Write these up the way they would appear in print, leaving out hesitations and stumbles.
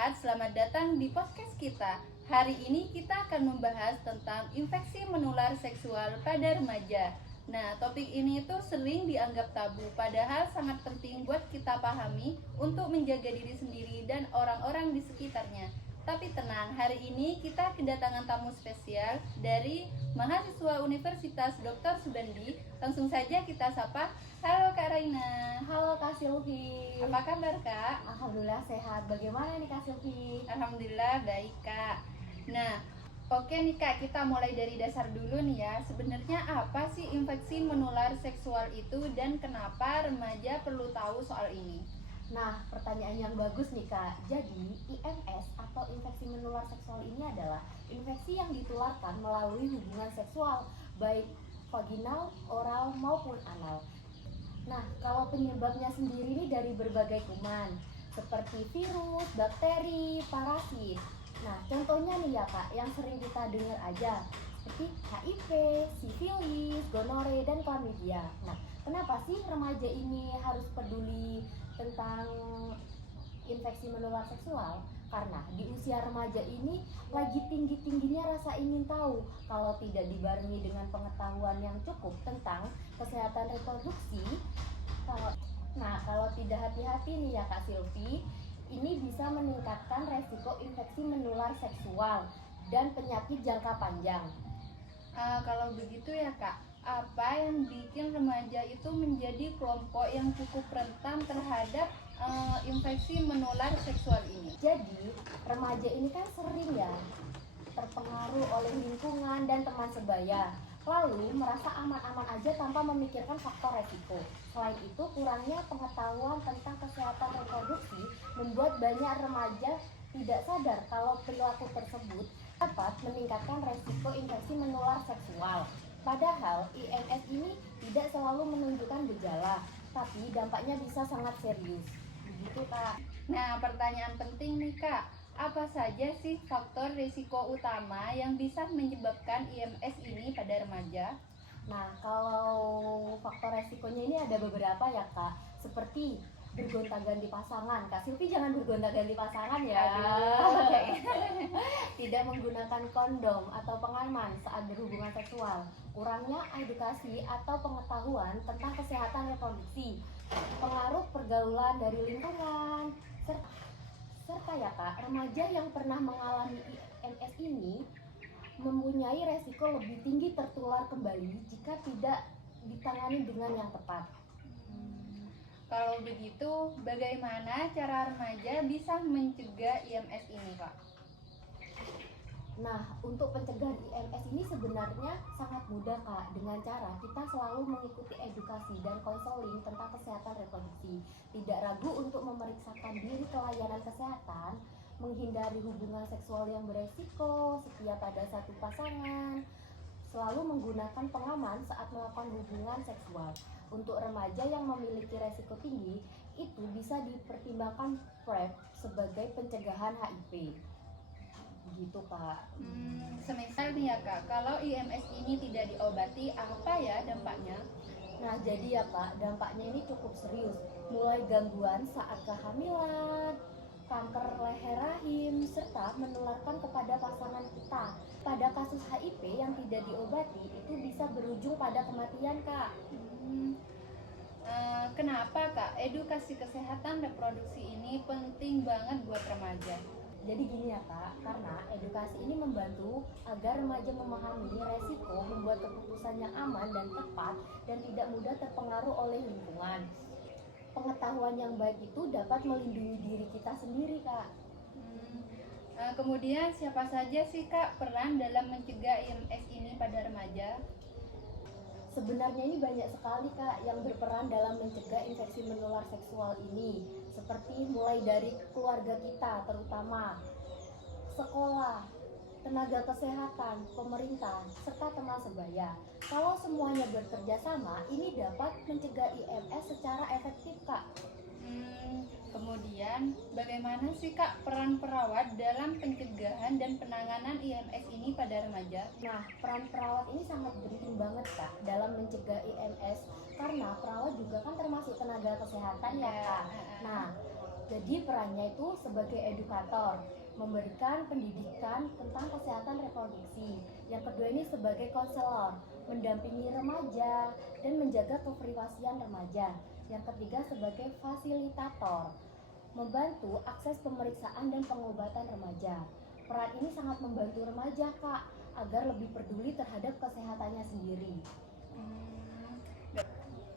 sehat, selamat datang di podcast kita. Hari ini kita akan membahas tentang infeksi menular seksual pada remaja. Nah, topik ini tuh sering dianggap tabu, padahal sangat penting buat kita pahami untuk menjaga diri sendiri dan orang-orang di sekitarnya. Tapi tenang, hari ini kita kedatangan tamu spesial dari mahasiswa Universitas Dr. Subandi. Langsung saja kita sapa. Halo Kak Raina. Halo Kak Silvi. Apa kabar Kak? Alhamdulillah sehat. Bagaimana nih Kak Silvi? Alhamdulillah baik Kak. Nah, oke nih Kak, kita mulai dari dasar dulu nih ya. Sebenarnya apa sih infeksi menular seksual itu dan kenapa remaja perlu tahu soal ini? Nah, pertanyaan yang bagus nih Kak. Jadi, IMS atau infeksi menular seksual ini adalah infeksi yang ditularkan melalui hubungan seksual, baik vaginal, oral maupun anal. Nah, kalau penyebabnya sendiri ini dari berbagai kuman, seperti virus, bakteri, parasit. Nah, contohnya nih ya Kak, yang sering kita dengar aja, seperti HIV, sifilis, gonore, dan chlamydia. Nah, kenapa sih remaja ini harus peduli tentang infeksi menular seksual? Karena di usia remaja ini lagi tinggi-tingginya rasa ingin tahu. Kalau tidak dibarengi dengan pengetahuan yang cukup tentang kesehatan reproduksi, kalau tidak hati-hati nih ya Kak Silvi, ini bisa meningkatkan resiko infeksi menular seksual dan penyakit jangka panjang. Kalau begitu ya Kak, apa yang bikin remaja itu menjadi kelompok yang cukup rentan terhadap infeksi menular seksual ini? Jadi, remaja ini kan sering ya terpengaruh oleh lingkungan dan teman sebaya, lalu merasa aman-aman aja tanpa memikirkan faktor resiko. Selain itu, kurangnya pengetahuan tentang kesehatan reproduksi membuat banyak remaja tidak sadar kalau perilaku tersebut dapat meningkatkan resiko infeksi menular seksual. Padahal IMS ini tidak selalu menunjukkan gejala, tapi dampaknya bisa sangat serius. Begitu Kak. Nah, pertanyaan penting nih Kak, apa saja sih faktor risiko utama yang bisa menyebabkan IMS ini pada remaja? Nah, kalau faktor resikonya ini ada beberapa ya Kak, seperti bergonta-ganti pasangan. Kak Silvi jangan bergonta-ganti pasangan ya. Aduh. Tidak menggunakan kondom atau pengaman saat berhubungan seksual. Kurangnya edukasi atau pengetahuan tentang kesehatan reproduksi. Pengaruh pergaulan dari lingkungan. Serta ya Kak, remaja yang pernah mengalami IMS ini mempunyai resiko lebih tinggi tertular kembali jika tidak ditangani dengan yang tepat. Kalau begitu, bagaimana cara remaja bisa mencegah IMS ini Kak? Nah, untuk pencegahan IMS ini sebenarnya sangat mudah Kak, dengan cara kita selalu mengikuti edukasi dan konseling tentang kesehatan reproduksi. Tidak ragu untuk memeriksakan diri ke layanan kesehatan, menghindari hubungan seksual yang beresiko, setia pada satu pasangan, selalu menggunakan pengaman saat melakukan hubungan seksual. Untuk remaja yang memiliki resiko tinggi, itu bisa dipertimbangkan PrEP sebagai pencegahan HIV. Begitu Kak. Semisal nih ya Kak, kalau IMS ini tidak diobati, apa ya dampaknya? Nah, jadi ya Kak, dampaknya ini cukup serius. Mulai gangguan saat kehamilan, kanker leher rahim, serta menularkan kepada pasangan kita. Pada kasus HIV yang tidak diobati, itu bisa berujung pada kematian Kak. Kenapa Kak, edukasi kesehatan reproduksi ini penting banget buat remaja? Jadi gini ya Kak, karena edukasi ini membantu agar remaja memahami resiko, membuat keputusan yang aman dan tepat, dan tidak mudah terpengaruh oleh lingkungan. Pengetahuan yang baik itu dapat melindungi diri kita sendiri Kak. Kemudian siapa saja sih Kak peran dalam mencegah IMS ini pada remaja? Sebenarnya ini banyak sekali Kak yang berperan dalam mencegah infeksi menular seksual ini, seperti mulai dari keluarga kita, terutama sekolah, tenaga kesehatan, pemerintah, serta teman sebaya. Kalau semuanya bekerja sama, ini dapat mencegah IMS secara efektif Kak. Kemudian bagaimana sih Kak peran perawat dalam pencegahan dan penanganan IMS ini pada remaja? Nah, peran perawat ini sangat penting banget Kak dalam mencegah IMS, karena perawat juga kan termasuk tenaga kesehatan ya Kak. Nah, Jadi perannya itu sebagai edukator, memberikan pendidikan tentang kesehatan reproduksi. Yang kedua ini sebagai konselor, mendampingi remaja dan menjaga keprivasian remaja. Yang ketiga sebagai fasilitator, membantu akses pemeriksaan dan pengobatan remaja. Peran ini sangat membantu remaja, Kak, agar lebih peduli terhadap kesehatannya sendiri.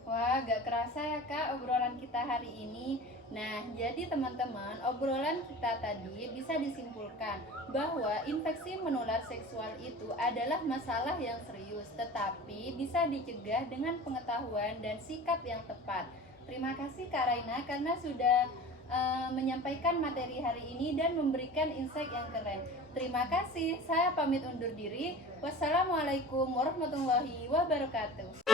Wah, gak kerasa ya Kak obrolan kita hari ini. Nah, jadi teman-teman, obrolan kita tadi bisa disimpulkan bahwa infeksi menular seksual itu adalah masalah yang serius, tetapi bisa dicegah dengan pengetahuan dan sikap yang tepat. Terima kasih Kak Raina karena sudah menyampaikan materi hari ini dan memberikan insight yang keren. Terima kasih, saya pamit undur diri. Wassalamualaikum warahmatullahi wabarakatuh.